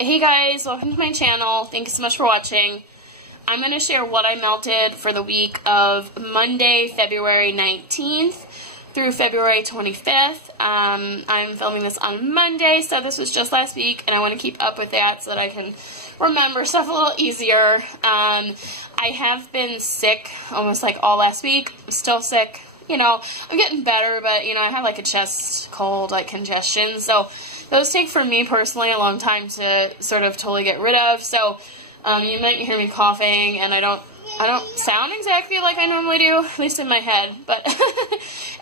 Hey guys, welcome to my channel. Thanks so much for watching. I'm going to share what I melted for the week of Monday, February 19th through February 25th. I'm filming this on Monday, so this was just last week, and I want to keep up with that so that I can remember stuff a little easier. I have been sick almost like all last week. I'm still sick. You know, I'm getting better, but, you know, I have like a chest cold, like congestion, so those take, for me personally, a long time to sort of totally get rid of. So you might hear me coughing, and I don't sound exactly like I normally do, at least in my head. But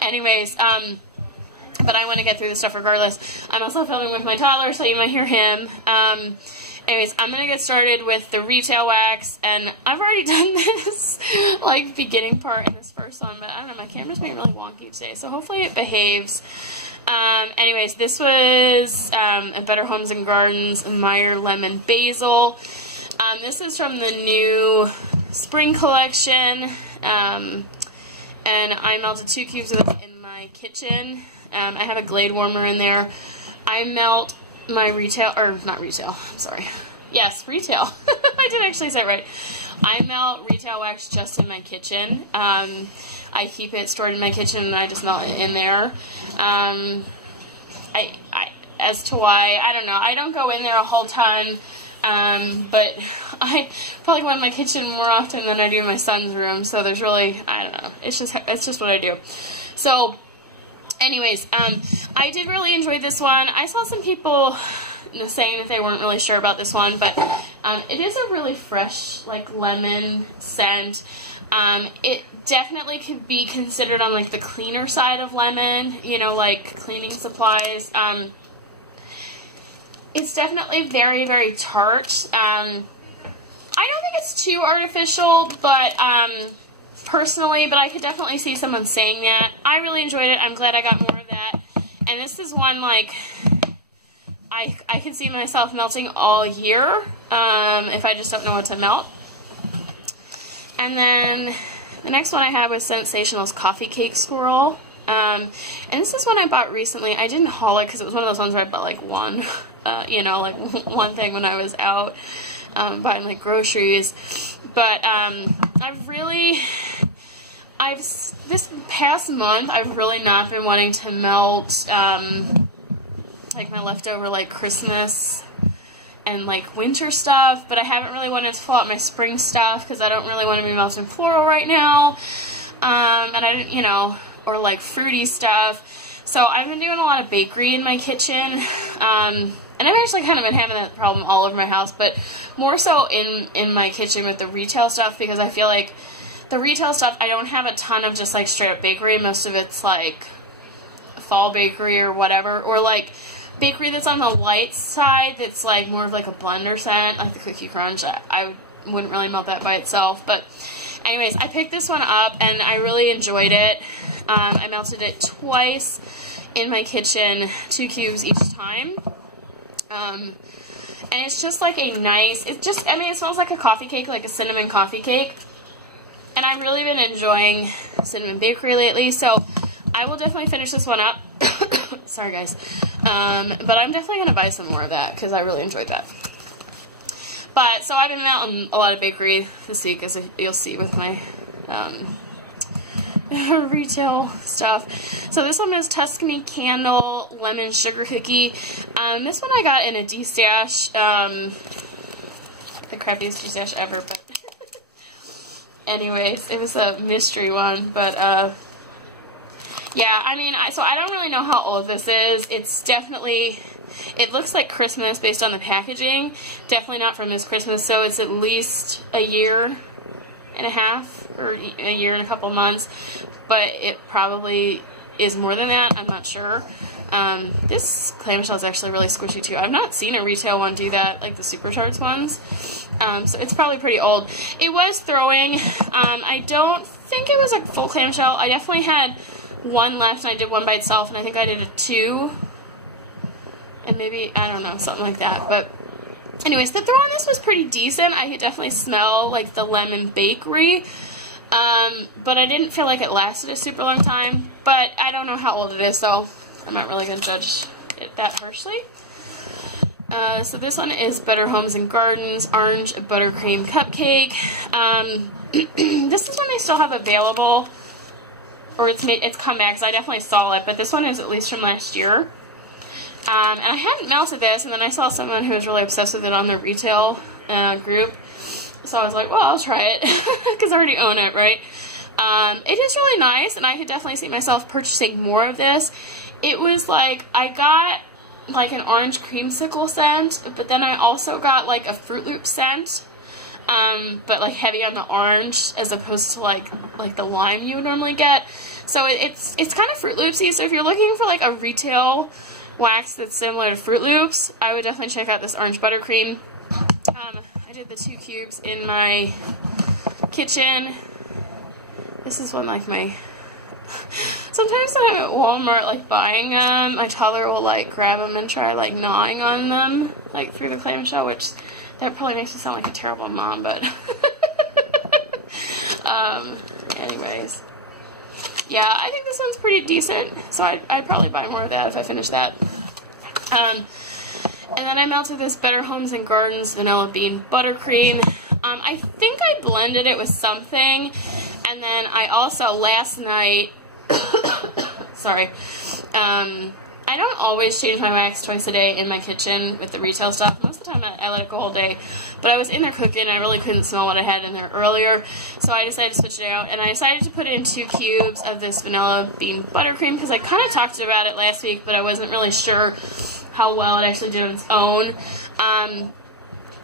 anyways, but I want to get through this stuff regardless. I'm also filming with my toddler, so you might hear him. Anyways, I'm going to get started with the retail wax, and I've already done this, like, beginning part in this first one, but I don't know, my camera's being really wonky today, so hopefully it behaves. Anyways, this was at Better Homes and Gardens, Meyer Lemon Basil. This is from the new spring collection, and I melted 2 cubes of it in my kitchen. I have a Glade warmer in there. I melt my retail, or not retail, I'm sorry. Yes, retail. I did actually say it right. I melt retail wax just in my kitchen. I keep it stored in my kitchen and I just melt it in there. As to why, I don't know. I don't go in there a whole ton, but I probably go in my kitchen more often than I do in my son's room, so there's really, I don't know. It's just what I do. So, anyways, I did really enjoy this one. I saw some people saying that they weren't really sure about this one, but it is a really fresh, like, lemon scent. It definitely could be considered on, like, the cleaner side of lemon, you know, like cleaning supplies. It's definitely very, very tart. I don't think it's too artificial, but personally, but I could definitely see someone saying that. I really enjoyed it. I'm glad I got more of that. And this is one, like, I can see myself melting all year if I just don't know what to melt. And then the next one I had was Sensational's Coffee Cake Swirl. And this is one I bought recently. I didn't haul it because it was one of those ones where I bought like one, you know, like one thing when I was out buying like groceries. But this past month, I've really not been wanting to melt like my leftover like Christmas and like winter stuff, but I haven't really wanted to pull out my spring stuff because I don't really want to be melting floral right now, and I didn't, you know, or like fruity stuff. So I've been doing a lot of bakery in my kitchen, and I've actually kind of been having that problem all over my house, but more so in my kitchen with the retail stuff, because I feel like the retail stuff, I don't have a ton of just like straight up bakery. Most of it's like fall bakery or whatever, or like bakery that's on the light side that's like more of like a blender scent, like the Cookie Crunch. I wouldn't really melt that by itself, but anyways, I picked this one up and I really enjoyed it. I melted it twice in my kitchen, 2 cubes each time, and it's just like a nice, it smells like a coffee cake, like a cinnamon coffee cake, and I've really been enjoying cinnamon bakery lately, so I will definitely finish this one up. Sorry guys. But I'm definitely going to buy some more of that because I really enjoyed that. But, so I've been melting a lot of bakery this week, as you'll see with my retail stuff. So this one is Tuscany Candle Lemon Sugar Cookie. This one I got in a D-stash. The crappiest D-stash ever, but anyways, it was a mystery one, but yeah, I mean, so I don't really know how old this is. It's definitely, it looks like Christmas based on the packaging. Definitely not from this Christmas, so it's at least a year and a half, or a year and a couple months. But it probably is more than that, I'm not sure. This clamshell is actually really squishy too. I've not seen a retail one do that, like the Super Tarts ones. So it's probably pretty old. It was throwing. I don't think it was a full clamshell. I definitely had one left, and I did one by itself, and I think I did a 2, and maybe, I don't know, something like that. But anyways, the throw on this was pretty decent. I could definitely smell like the lemon bakery, but I didn't feel like it lasted a super long time. But I don't know how old it is, so I'm not really going to judge it that harshly. So this one is Better Homes and Gardens Orange Buttercream Cupcake. This is one I still have available, or it's come back, because I definitely saw it, but this one is at least from last year. And I hadn't melted this, and then I saw someone who was really obsessed with it on their retail group. So I was like, well, I'll try it, because I already own it, right? It is really nice, and I could definitely see myself purchasing more of this. It was like, I got like an orange creamsicle scent, but then I also got like a Fruit Loop scent, but like heavy on the orange as opposed to like the lime you would normally get. So it's kind of Fruit Loopsy. So if you're looking for like a retail wax that's similar to Fruit Loops, I would definitely check out this orange buttercream. I did the 2 cubes in my kitchen. This is one like my... Sometimes when I'm at Walmart, like, buying them, my toddler will, like, grab them and try, like, gnawing on them, like, through the clamshell, which, that probably makes me sound like a terrible mom, but... anyways. Yeah, I think this one's pretty decent, so I'd probably buy more of that if I finish that. And then I melted this Better Homes and Gardens Vanilla Bean Buttercream. I think I blended it with something, and then I also, last night, sorry, I don't always change my wax twice a day in my kitchen with the retail stuff. Most of the time I let it go all day, but I was in there cooking and I really couldn't smell what I had in there earlier, so I decided to switch it out, and I decided to put in 2 cubes of this Vanilla Bean Buttercream, because I kind of talked about it last week, but I wasn't really sure how well it actually did on its own.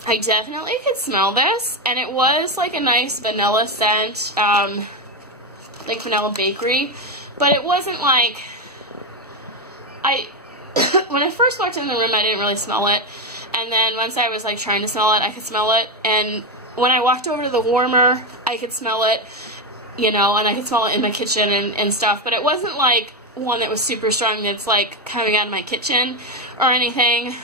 I definitely could smell this, and it was like a nice vanilla scent, like vanilla bakery, but it wasn't like, when I first walked in the room I didn't really smell it, and then once I was like trying to smell it, I could smell it, and when I walked over to the warmer, I could smell it, you know, and I could smell it in my kitchen and stuff, but it wasn't like one that was super strong that's like coming out of my kitchen or anything.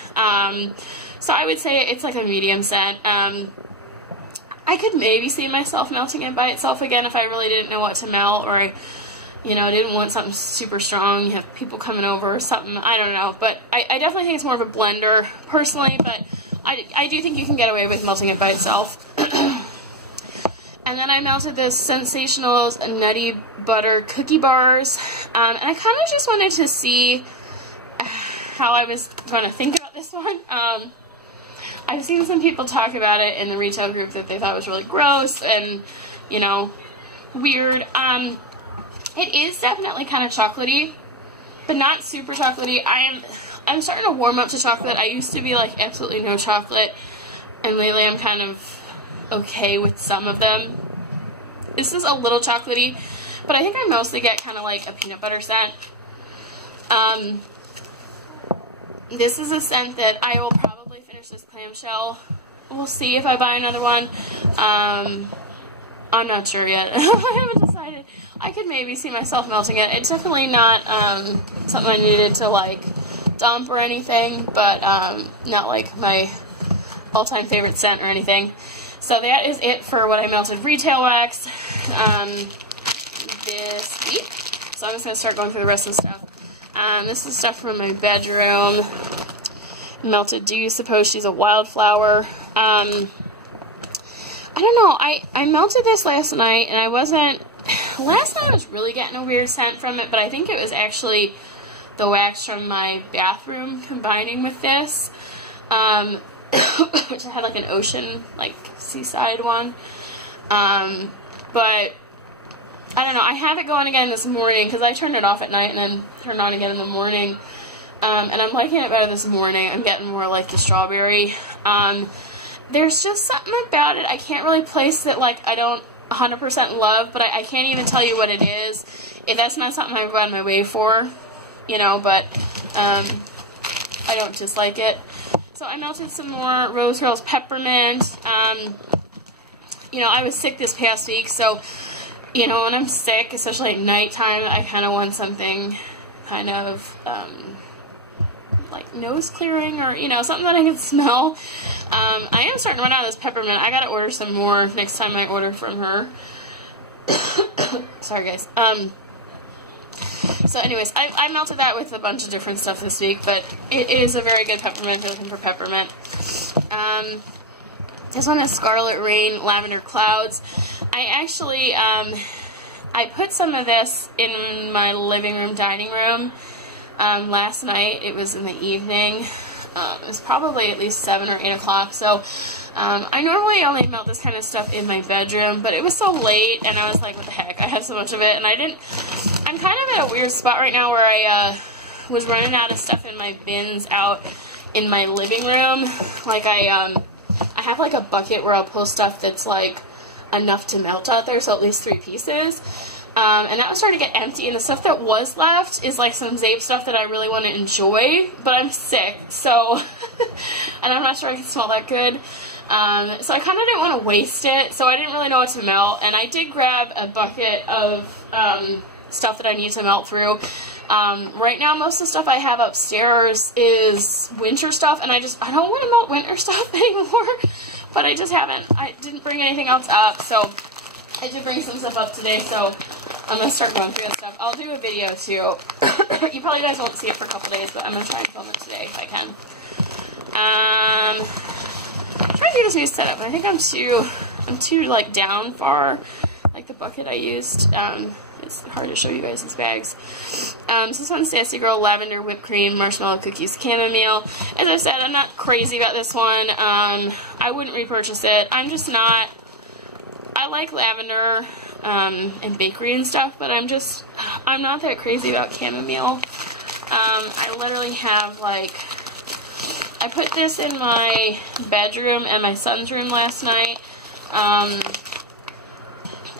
So I would say it's like a medium scent. I could maybe see myself melting it by itself again if I really didn't know what to melt, or, you know, didn't want something super strong, you have people coming over or something, I don't know. But I definitely think it's more of a blender, personally, but I do think you can get away with melting it by itself. And then I melted this Sensationals Nutty Butter Cookie Bars, and I kind of just wanted to see how I was going to think about this one. I've seen some people talk about it in the retail group that they thought was really gross and, you know, weird. It is definitely kind of chocolatey, but not super chocolatey. I'm starting to warm up to chocolate. I used to be like absolutely no chocolate, and lately I'm kind of okay with some of them. This is a little chocolatey, but I think I mostly get kind of like a peanut butter scent. This is a scent that I will probably finish this clamshell. We'll see if I buy another one. I'm not sure yet. I haven't decided. I could maybe see myself melting it. It's definitely not something I needed to like dump or anything, but not like my all-time favorite scent or anything. So that is it for what I melted retail wax this week. So I'm just going to start going through the rest of the stuff. This is stuff from my bedroom. Melted Do You Suppose She's a Wildflower. I don't know. I melted this last night, and I wasn't... Last night I was really getting a weird scent from it, but I think it was actually the wax from my bathroom combining with this. Which I had like an ocean, like seaside one. But I don't know. I have it going again this morning because I turned it off at night and then turned it on again in the morning. And I'm liking it better this morning. I'm getting more like the strawberry. There's just something about it. I can't really place it like I don't 100% love, but I can't even tell you what it is. If that's not something I go out of my way for, you know, but I don't dislike it. So I melted some more Rose Pearls Peppermint. You know, I was sick this past week, so, you know, when I'm sick, especially at nighttime, I kind of want something kind of, like nose clearing or, you know, something that I can smell. I am starting to run out of this peppermint. I gotta order some more next time I order from her. Sorry, guys. So anyways, I melted that with a bunch of different stuff this week, but it is a very good peppermint. If you're looking for peppermint. This one is Scarlet Rain Lavender Clouds. I actually, I put some of this in my living room, dining room last night. It was in the evening. It was probably at least 7 or 8 o'clock, so I normally only melt this kind of stuff in my bedroom, but it was so late, and I was like, what the heck, I have so much of it, and I'm kind of at a weird spot right now where I was running out of stuff in my bins out in my living room. Like, I have like a bucket where I'll pull stuff that's like enough to melt out there, so at least 3 pieces. And that was starting to get empty, and the stuff that was left is like some Zabe stuff that I really want to enjoy, but I'm sick, so, and I'm not sure I can smell that good. So I kind of didn't want to waste it, so I didn't really know what to melt, and I did grab a bucket of stuff that I need to melt through. Right now, most of the stuff I have upstairs is winter stuff, and I don't want to melt winter stuff anymore, but I didn't bring anything else up, so I did bring some stuff up today, so I'm going to start going through that stuff. I'll do a video, too. You probably guys won't see it for a couple days, but I'm going to try and film it today if I can. I'm trying to do this new setup, and I think I'm too, like, down far, like the bucket I used. It's hard to show you guys these bags. So this one's Sassy Girl Lavender Whipped Cream Marshmallow Cookies Chamomile. As I said, I'm not crazy about this one. I wouldn't repurchase it. I'm just not... I like lavender and bakery and stuff, but I'm not that crazy about chamomile. I literally have, like, I put this in my bedroom and my son's room last night.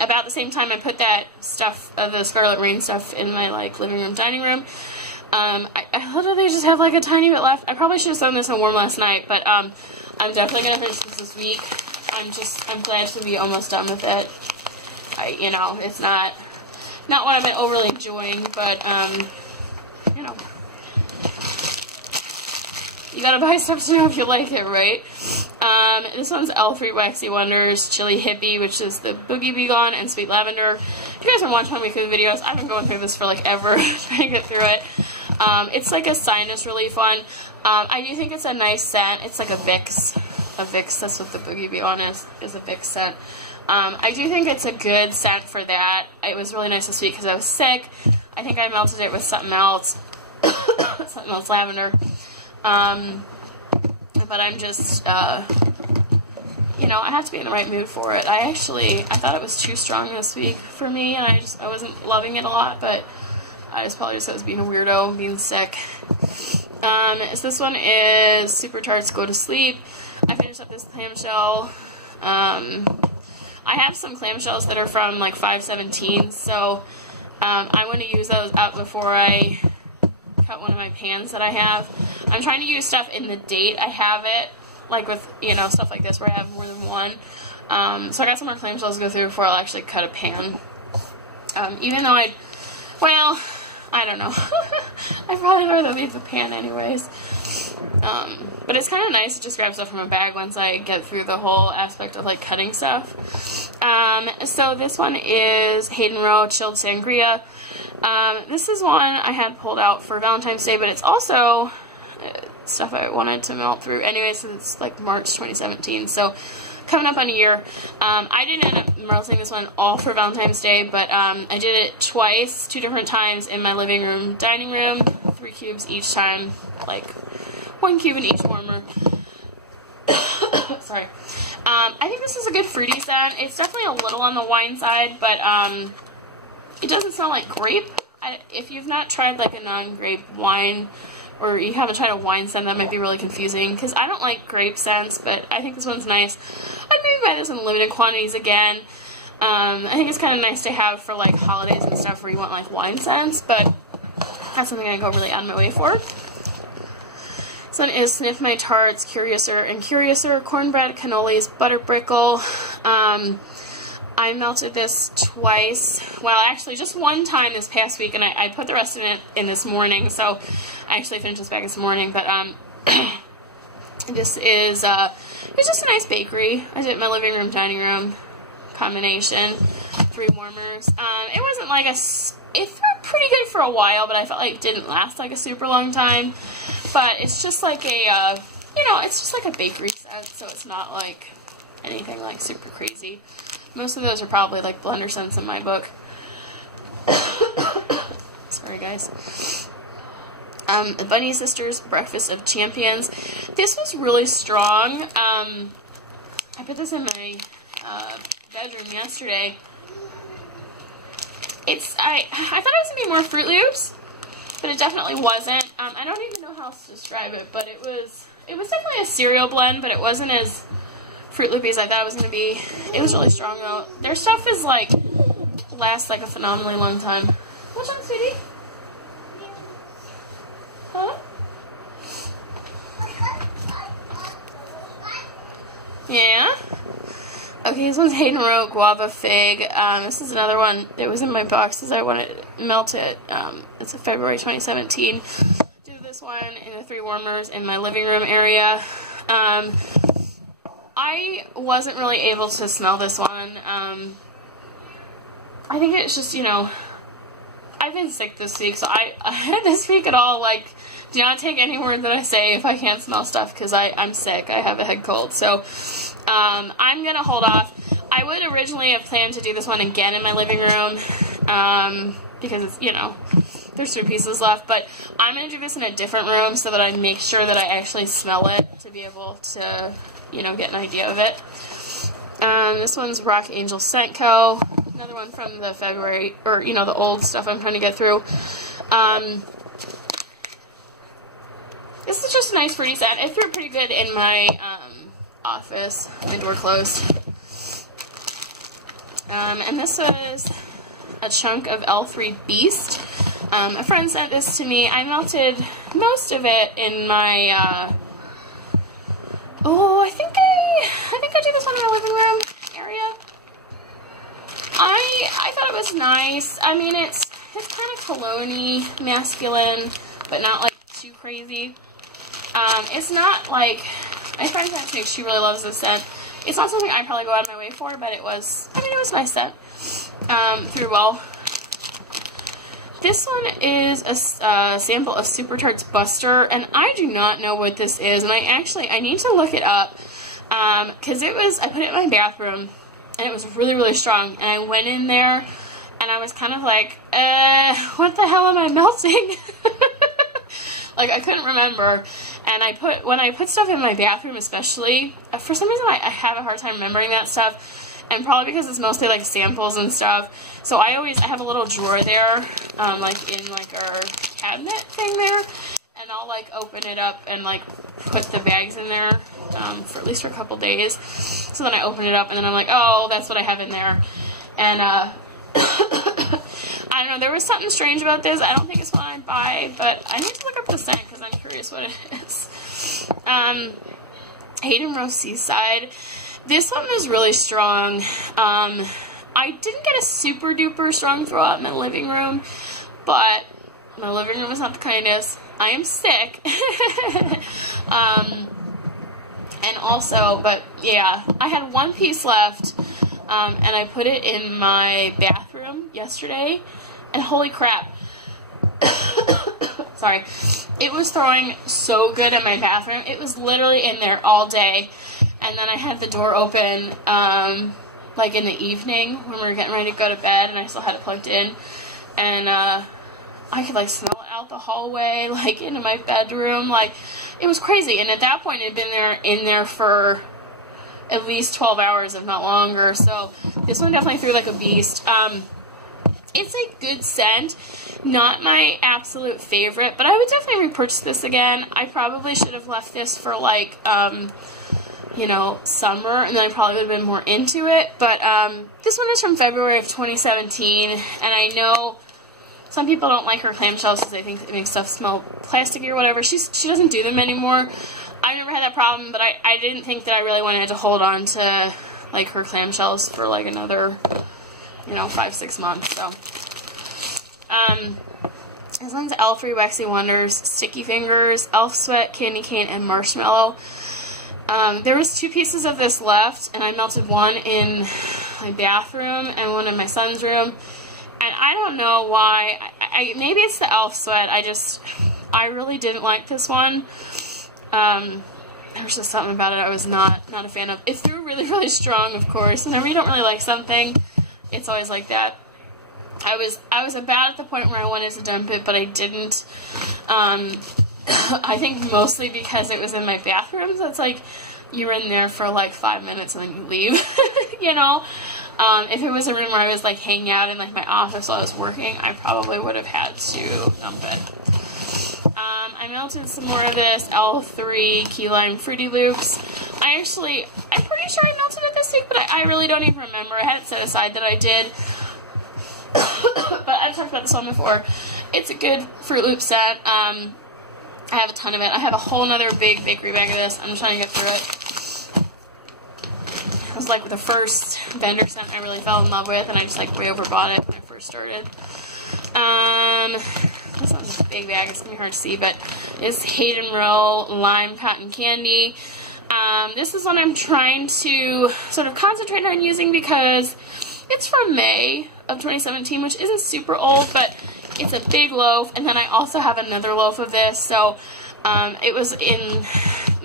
About the same time I put that stuff, the Scarlet Rain stuff, in my, like, living room, dining room. I literally just have, like, a tiny bit left. I probably should have done this and warm last night, but I'm definitely going to finish this week. I'm glad to be almost done with it. You know, it's not what I've been overly enjoying, but, you know, you gotta buy stuff to know if you like it, right? This one's Elfrid Waxy Wonders Chile Hippie, which is the Boogie Begon and Sweet Lavender. If you guys are watching my weekly videos, I've been going through this for, like, ever, trying to get through it. It's like a sinus relief one. I do think it's a nice scent. It's like a Vicks. That's what the Boogie Begon is a Vicks scent. I do think it's a good scent for that. It was really nice this week because I was sick. I think I melted it with something else. Something else lavender. But I'm just, you know, I have to be in the right mood for it. I thought it was too strong this week for me, and I wasn't loving it a lot, but I probably just was being a weirdo, being sick. So this one is Super Tarts Go to Sleep. I finished up this clamshell. I have some clamshells that are from like 5/17, so I want to use those up before I cut one of my pans that I have. I'm trying to use stuff in the date I have it, like with, you know, stuff like this where I have more than one. So I got some more clamshells to go through before I'll actually cut a pan. Even though I don't know. I'd probably rather leave the pan anyways. But it's kind of nice to just grab stuff from a bag once I get through the whole aspect of, like, cutting stuff. So this one is Hayden Roe Chilled Sangria. This is one I had pulled out for Valentine's Day, but it's also stuff I wanted to melt through anyway, since it's, like, March 2017, so coming up on a year. I didn't end up melting this one all for Valentine's Day, but I did it twice, 2 different times in my living room, dining room, 3 cubes each time, like 1 cube in each warmer. Sorry. I think this is a good fruity scent. It's definitely a little on the wine side, but it doesn't smell like grape. If you've not tried like a non-grape wine, or you haven't tried a wine scent, that might be really confusing, because I don't like grape scents, but I think this one's nice. I'd maybe buy this in limited quantities again. I think it's kind of nice to have for like holidays and stuff where you want like wine scents, but that's something I go really out of my way for. This one is Sniff My Tarts, Curiouser and Curiouser, Cornbread, Cannolis, Butter Brickle. I melted this twice, well actually just one time this past week, and I put the rest of it in this morning, so I actually finished this bag this morning, but this is, it's just a nice bakery. I did it in my living room, dining room combination, 3 warmers. It wasn't like a it felt pretty good for a while, but I felt like it didn't last like a super long time. But it's just like a, you know, it's just like a bakery scent, so it's not like anything like super crazy. Most of those are probably like blender scents in my book. Sorry, guys. The Bunny Sisters Breakfast of Champions. This was really strong. I put this in my bedroom yesterday. I thought it was going to be more Fruit Loops, but it definitely wasn't. I don't even know how else to describe it, but it was definitely a cereal blend, but it wasn't as Fruit Loopy as I thought it was going to be. It was really strong, though. Their stuff is, like, lasts, like, a phenomenally long time. What's up, sweetie? Huh? Yeah? Okay, this one's Hayden Roe Guava Fig. This is another one that was in my box because I wanted to melt it. It's a February 2017. Do this one in the 3 warmers in my living room area. I wasn't really able to smell this one. I think it's just, you know, I've been sick this week, so this week at all, like, do not take any word that I say if I can't smell stuff, because I'm sick. I have a head cold, so I'm going to hold off. I would originally have planned to do this one again in my living room, because it's, you know, there's 3 pieces left, but I'm going to do this in a different room so that I make sure that I actually smell it to be able to, you know, get an idea of it. This one's Rock Angel Scent Co. Another one from the February, or, you know, the old stuff I'm trying to get through. This is just a nice fruity scent. It threw pretty good in my office. My door closed. And this was a chunk of Elfrid Beast. A friend sent this to me. I melted most of it in my, I think I did this one in my living room area. I thought it was nice. I mean, it's kind of cologne-y, masculine, but not, like, too crazy. It's not, like, my friend sent it to me, she really loves this scent. It's not something I'd probably go out of my way for, but it was a nice scent. Through well. This one is a sample of Super Tarts Buster, and I do not know what this is, and I need to look it up, because I put it in my bathroom, and it was really, really strong, and I went in there, and I was kind of like, what the hell am I melting? Like, I couldn't remember, and when I put stuff in my bathroom especially, for some reason I have a hard time remembering that stuff, and probably because it's mostly, like, samples and stuff, so I have a little drawer there, like, in, like, our cabinet thing there, and I'll, like, open it up and, like, put the bags in there, for at least for a couple days, so then I open it up, and then I'm like, oh, that's what I have in there, and, I don't know, there was something strange about this. I don't think it's one I'd buy, but I need to look up the scent because I'm curious what it is. Haydn Roe Seaside. This one is really strong. I didn't get a super duper strong throw-up in my living room, but my living room is not the kindest. I am sick. And also, but yeah, I had 1 piece left, and I put it in my bathroom yesterday. And holy crap, sorry, it was throwing so good in my bathroom. It was literally in there all day. And then I had the door open, like in the evening when we were getting ready to go to bed, and I still had it plugged in. And I could, like, smell it out the hallway, like, into my bedroom. Like, it was crazy. And at that point, it had been in there for at least 12 hours, if not longer. So this one definitely threw like a beast. It's a good scent, not my absolute favorite, but I would definitely repurchase this again. I probably should have left this for, like, you know, summer, and then I probably would have been more into it, but this one is from February of 2017, and I know some people don't like her clamshells because they think it makes stuff smell plasticky or whatever. She doesn't do them anymore. I've never had that problem, but I didn't think that I really wanted to hold on to, like, her clamshells for, like, another, you know, 5-6 months, so. This one's Elfrid Waxy Wonders, Sticky Fingers, Elf Sweat, Candy Cane, and Marshmallow. There was 2 pieces of this left, and I melted one in my bathroom and one in my son's room, And I don't know why. Maybe it's the elf sweat. I really didn't like this one. There was just something about it I was not a fan of. It threw really, really strong, of course. Whenever you don't really like something, it's always like that. I was about at the point where I wanted to dump it, but I didn't. I think mostly because it was in my bathroom, so it's like you're in there for like 5 minutes and then you leave, you know? If it was a room where I was like hanging out in like my office while I was working, I probably would have had to dump it. I melted some more of this Elfrid Key Lime Fruity Loops. I'm pretty sure I melted it this week, but I really don't even remember. I had it set aside that I did. But I've talked about this one before. It's a good Fruit Loop set. I have a ton of it. I have a whole nother big bakery bag of this. I'm just trying to get through it. It was like the first vendor scent I really fell in love with, and I just like way overbought it when I first started. This one's a big bag. It's gonna be hard to see, but it's Hayden Roe Lime Cotton Candy. This is one I'm trying to sort of concentrate on using because it's from May of 2017, which isn't super old, but it's a big loaf. And then I also have another loaf of this, so it was in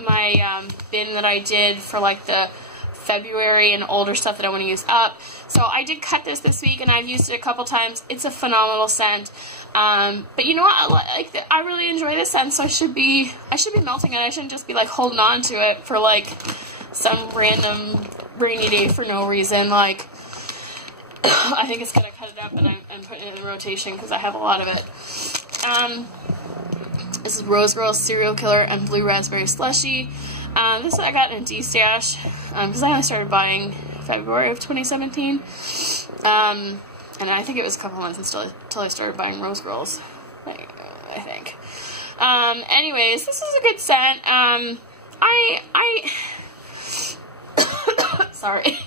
my bin that I did for like the February and older stuff that I want to use up. So I did cut this week, and I've used it a couple times. It's a phenomenal scent. But you know what? I really enjoy this scent, so I should be melting it. I shouldn't just be like holding on to it for like some random rainy day for no reason. Like, I think it's gonna cut it up, and I'm putting it in rotation because I have a lot of it. This is Roseboro Serial Killer and Blue Raspberry Slushy. This I got in a D-stash because I only started buying February of 2017. And I think it was a couple months until I started buying Rose Girls, I think. Anyways, this is a good scent. Sorry.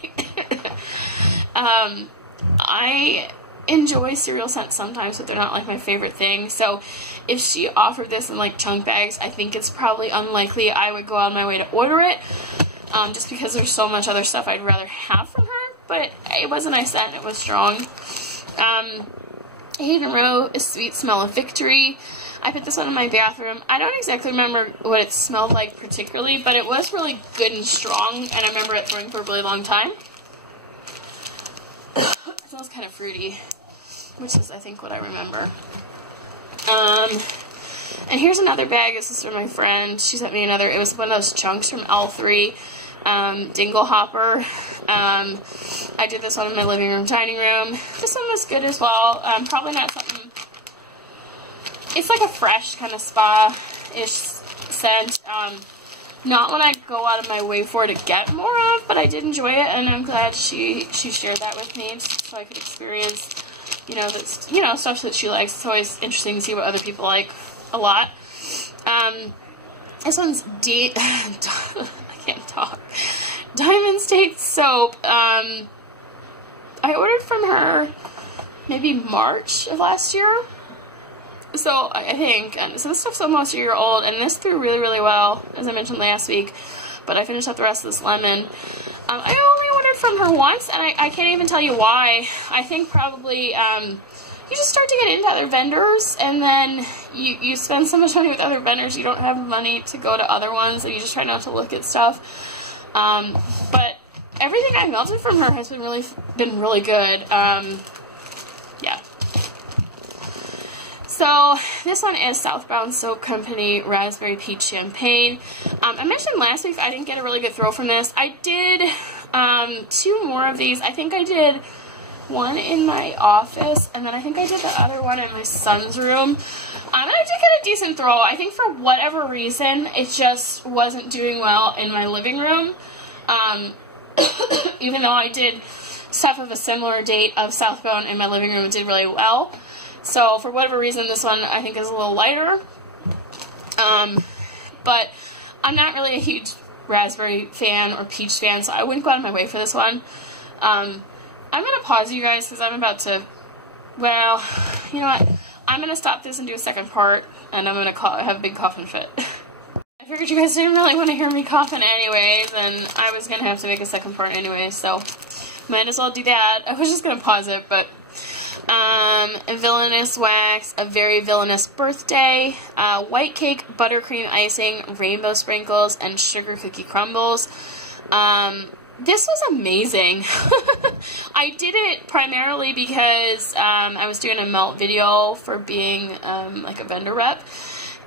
I enjoy cereal scents sometimes, but they're not like my favorite thing. So if she offered this in like chunk bags, I think it's probably unlikely I would go out of my way to order it, just because there's so much other stuff I'd rather have from her. But it was a nice scent. It was strong. Haydn Roe is Sweet Smell of Victory. I put this one in my bathroom. I don't exactly remember what it smelled like particularly, but it was really good and strong, and I remember it throwing for a really long time. It smells kind of fruity, which is, I think, what I remember. And here's another bag. This is from my friend. She sent me another. It was one of those chunks from Elfrid, Dingle Hopper. I did this one in my living room, dining room. This one was good as well. Probably not something. It's like a fresh kind of spa-ish scent. Not one I go out of my way for to get more of, but I did enjoy it, and I'm glad she shared that with me so I could experience, stuff that she likes. It's always interesting to see what other people like a lot. This one's I can't talk. Diamond State Soap. I ordered from her maybe March of last year. So I think, so this stuff's almost a year old, and this threw really, really well, as I mentioned last week, but I finished up the rest of this lemon. I only ordered from her once, and I can't even tell you why. I think probably, you just start to get into other vendors, and then you spend so much money with other vendors, you don't have money to go to other ones, and you just try not to look at stuff. But everything I melted from her has been really good. Yeah. So this one is Southbound Soap Company Raspberry Peach Champagne. I mentioned last week I didn't get a really good throw from this. I did 2 more of these. I think I did one in my office, and then I think I did the other one in my son's room. And I did get a decent throw. I think for whatever reason, it just wasn't doing well in my living room. Even though I did stuff of a similar date of Southbound in my living room, it did really well. So for whatever reason, this one I think is a little lighter. But I'm not really a huge raspberry fan or peach fan, so I wouldn't go out of my way for this one. I'm going to pause you guys because I'm about to, well, you know what? I'm going to stop this and do a second part, and I'm going to have a big coughing fit. I figured you guys didn't really want to hear me coughing anyways, and I was going to have to make a second part anyway, so might as well do that. I was just going to pause it, but Villainous Wax, A Very Villainous Birthday, white cake, buttercream icing, rainbow sprinkles, and sugar cookie crumbles. This was amazing. I did it primarily because I was doing a melt video for being like a vendor rep,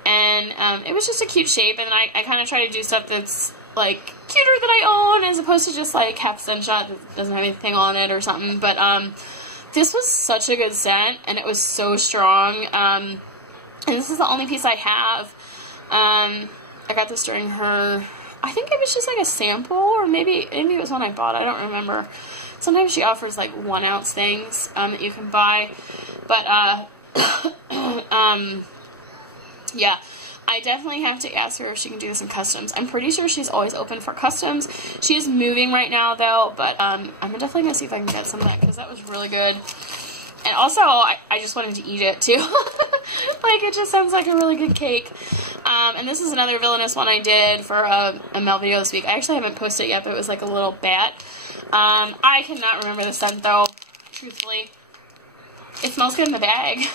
and it was just a cute shape, and I kind of try to do stuff that's like cuter that I own as opposed to just like half cent shot that doesn't have anything on it or something. But this was such a good scent, and it was so strong. And this is the only piece I have. I got this during her, I think it was just like a sample, or maybe it was one I bought. I don't remember. Sometimes she offers like 1 ounce things that you can buy. But yeah, I definitely have to ask her if she can do this in customs. I'm pretty sure she's always open for customs. She is moving right now though, but I'm definitely gonna see if I can get some of that, because that was really good. And also, I just wanted to eat it too. Like, it just sounds like a really good cake. And this is another Villainous one I did for a melt video this week. I actually haven't posted it yet, but it was like a little bat. I cannot remember the scent though, truthfully. It smells good in the bag.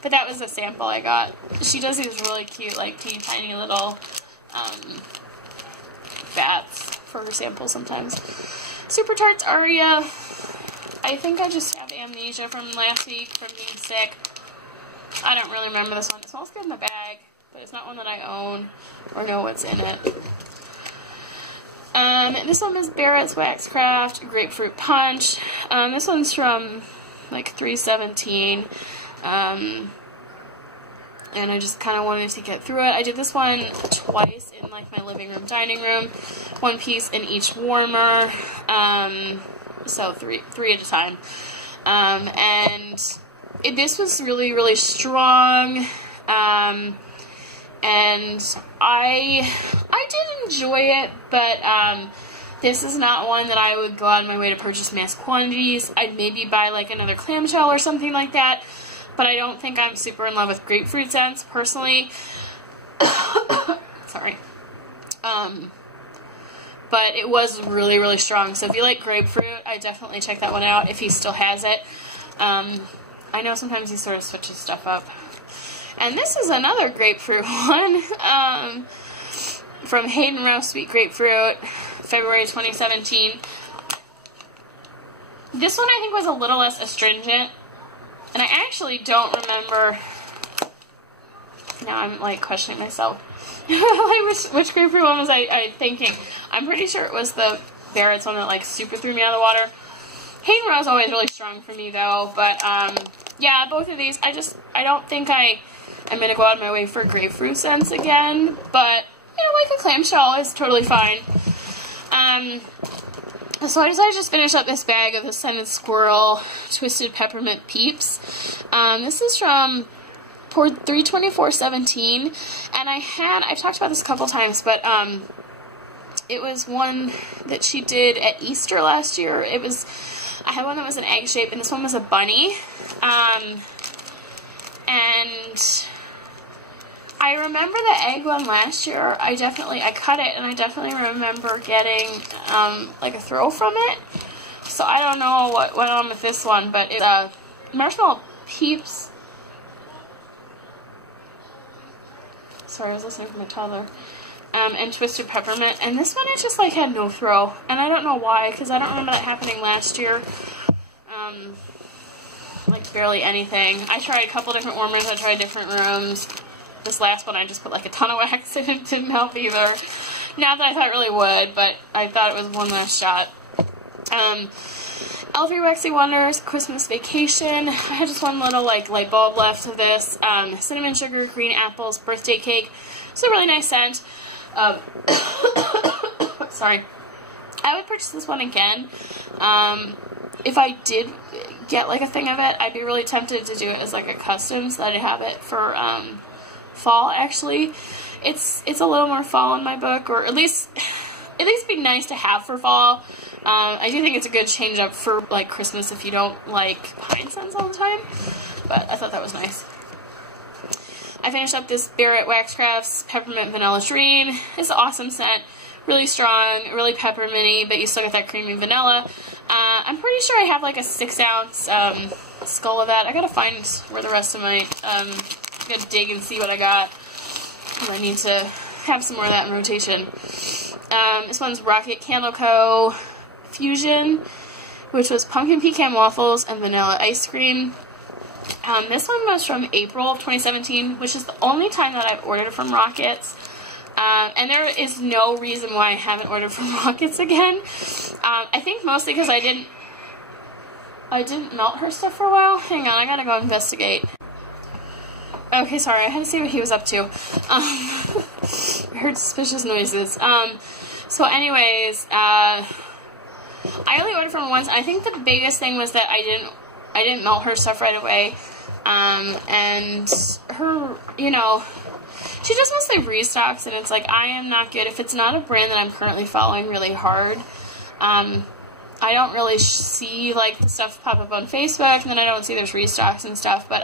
But that was a sample I got. She does these really cute, like, teeny tiny little bats for her samples sometimes. Super Tarts Aria. I think I just have amnesia from last week from being sick. I don't really remember this one. It smells good in the bag, but it's not one that I own or know what's in it. This one is Barretts Wax Craft Grapefruit Punch. This one's from like 317. And I just kind of wanted to get through it. I did this one twice in like my living room, dining room, 1 piece in each warmer, so three at a time. And this was really, really strong, and I did enjoy it, but this is not one that I would go out of my way to purchase mass quantities. I'd maybe buy like another clamshell or something like that. But I don't think I'm super in love with grapefruit scents, personally. Sorry. But it was really, really strong. So if you like grapefruit, I definitely check that one out if he still has it. I know sometimes he sort of switches stuff up. And this is another grapefruit one. From Hayden Roe Sweet Grapefruit, February 2017. This one I think was a little less astringent. And I actually don't remember. Now I'm like questioning myself. Like which grapefruit one was I thinking? I'm pretty sure it was the Barretts one that like super threw me out of the water. Haydn Roe is always really strong for me though. But yeah, both of these I don't think I'm gonna go out of my way for grapefruit scents again. But you know, like a clamshell is totally fine. So I decided to just finish up this bag of the Scented Squirrel Twisted Peppermint Peeps. This is from 3/24/17, and I've talked about this a couple times, but it was one that she did at Easter last year. I had one that was an egg shape, and this one was a bunny. And I remember the egg one last year. I cut it, and I definitely remember getting, like a throw from it. So I don't know what went on with this one, but it's, Marshmallow Peeps. Sorry, I was listening from a toddler. And Twisted Peppermint. And this one, it just, like, had no throw. And I don't know why, because I don't remember that happening last year. Like, barely anything. I tried a couple different warmers. I tried different rooms. This last one I just put like a ton of wax in. It didn't help either. Not that I thought it really would, but I thought it was one last shot. Elfrid Waxy Wonders Christmas Vacation. I had just one little like light bulb left of this. Cinnamon Sugar Green Apples Birthday Cake. It's a really nice scent. Sorry. I would purchase this one again. If I did get like a thing of it, I'd be really tempted to do it as like a custom, so that I'd have it for fall. Actually, it's a little more fall in my book, or at least be nice to have for fall. I do think it's a good change up for like Christmas if you don't like pine scents all the time, but I thought that was nice. I finished up this Barretts Wax Crafts Peppermint Vanilla Dream. It's an awesome scent. Really strong, really pepperminty, but you still get that creamy vanilla. I'm pretty sure I have like a 6-ounce skull of that. I gotta find where the rest of my, I'm gonna dig and see what I got. I need to have some more of that in rotation. This one's Rocket Candle Co. Fusion, which was pumpkin pecan waffles and vanilla ice cream. This one was from April of 2017, which is the only time that I've ordered from Rockets. And there is no reason why I haven't ordered from Rockets again. I think mostly because I didn't melt her stuff for a while. Hang on, I gotta go investigate. Okay, sorry, I had to see what he was up to. I heard suspicious noises. So anyways, I only ordered from once. I think the biggest thing was that I didn't melt her stuff right away. And her, you know, she just mostly restocks, and it's like, I am not good. If it's not a brand that I'm currently following really hard, I don't really see, like, the stuff pop up on Facebook, and then I don't see there's restocks and stuff, but,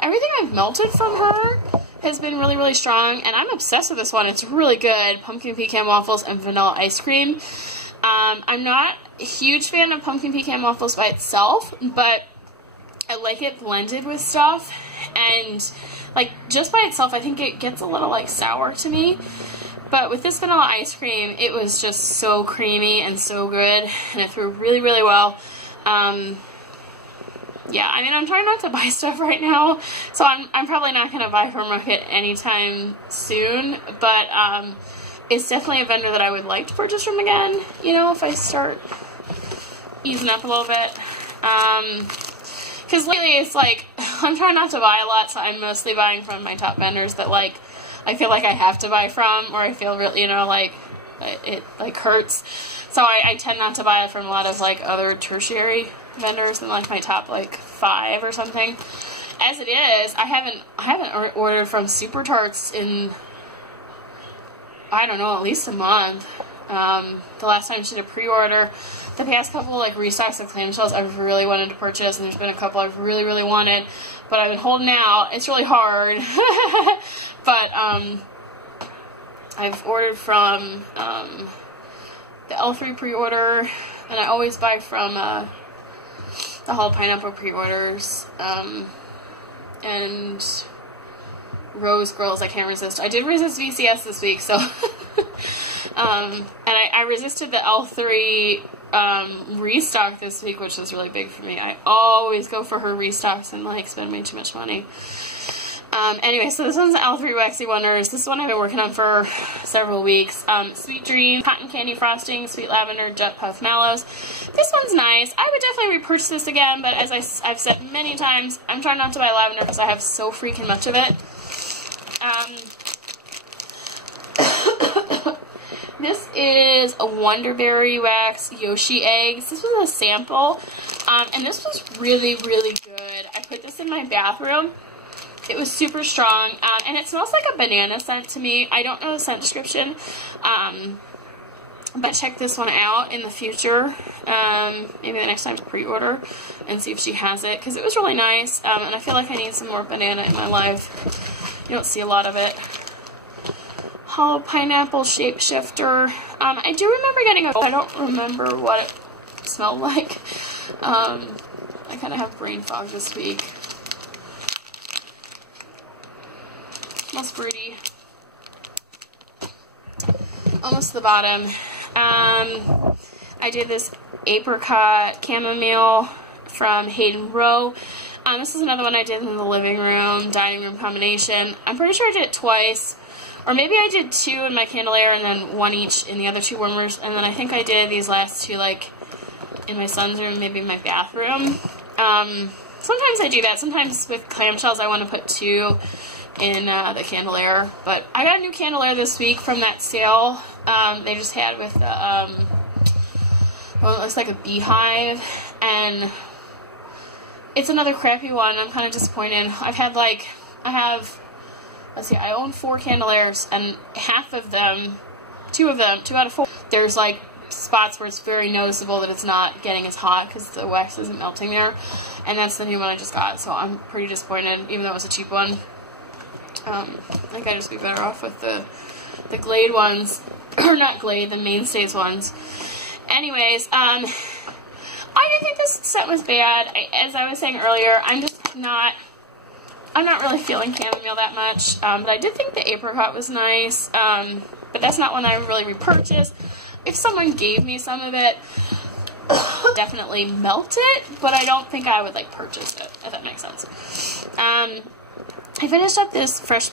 everything I've melted from her has been really, really strong, and I'm obsessed with this one. It's really good. Pumpkin pecan waffles and vanilla ice cream. I'm not a huge fan of pumpkin pecan waffles by itself, but I like it blended with stuff, and, like, just by itself, I think it gets a little, like, sour to me. But with this vanilla ice cream, it was just so creamy and so good, and it threw really, really well. Yeah, I mean, I'm trying not to buy stuff right now, so I'm probably not going to buy from Rocket anytime soon, but it's definitely a vendor that I would like to purchase from again, you know, if I start easing up a little bit. Because lately it's like, I'm trying not to buy a lot, so I'm mostly buying from my top vendors that, like, I feel like I have to buy from, or I feel really, you know, like, it like, hurts. So I tend not to buy from a lot of, like, other tertiary vendors than, like, my top, like, 5 or something. As it is, I haven't ordered from Super Tarts in, I don't know, at least a month. The last time she did a pre-order. The past couple, like, restocks of clamshells I've really wanted to purchase, and there's been a couple I've really, really wanted, but I've been holding out. It's really hard. But, I've ordered from, the Elfrid pre-order, and I always buy from, the Hollow Pineapple pre-orders, and Rose Girls, I can't resist. I did resist VCS this week, so, and I resisted the L3, restock this week, which was really big for me. I always go for her restocks and, like, spend way too much money. Anyway, so this one's the L3 Waxy Wonders. This one I've been working on for several weeks. Sweet Dream, Cotton Candy Frosting, Sweet Lavender, Jet Puff Mallows. This one's nice. I would definitely repurchase this again, but as I've said many times, I'm trying not to buy lavender because I have so freaking much of it. This is a Wonderberry Wax Yoshi Eggs. This was a sample, and this was really, really good. I put this in my bathroom. It was super strong, and it smells like a banana scent to me. I don't know the scent description, but check this one out in the future, maybe the next time to pre-order, and see if she has it, because it was really nice, and I feel like I need some more banana in my life. You don't see a lot of it. Hollow Pineapple Shapeshifter. I do remember getting a, I don't remember what it smelled like. I kind of have brain fog this week. Smells fruity. Almost to the bottom. I did this apricot chamomile from Hayden Roe. This is another one I did in the living room, dining room combination. I'm pretty sure I did it twice. Or maybe I did 2 in my candelier and then 1 each in the other 2 warmers. And then I think I did these last 2, like, in my son's room, maybe in my bathroom. Sometimes I do that. Sometimes with clamshells I want to put 2 in the candelier. But I got a new candelier this week from that sale they just had with the, well, it looks like a beehive. And it's another crappy one. I'm kind of disappointed. I've had, like, let's see, I own 4 candeliers, and half of them, 2 out of 4, there's, like, spots where it's very noticeable that it's not getting as hot because the wax isn't melting there, and that's the new one I just got, so I'm pretty disappointed, even though it was a cheap one. I think I'd just be better off with the Glade ones. or not Glade, the Mainstays ones. Anyways, I didn't think this scent was bad. As I was saying earlier, I'm not really feeling chamomile that much, but I did think the apricot was nice, but that's not one I really repurchased. If someone gave me some of it, I'd definitely melt it, but I don't think I would, like, purchase it, if that makes sense. I finished up this fresh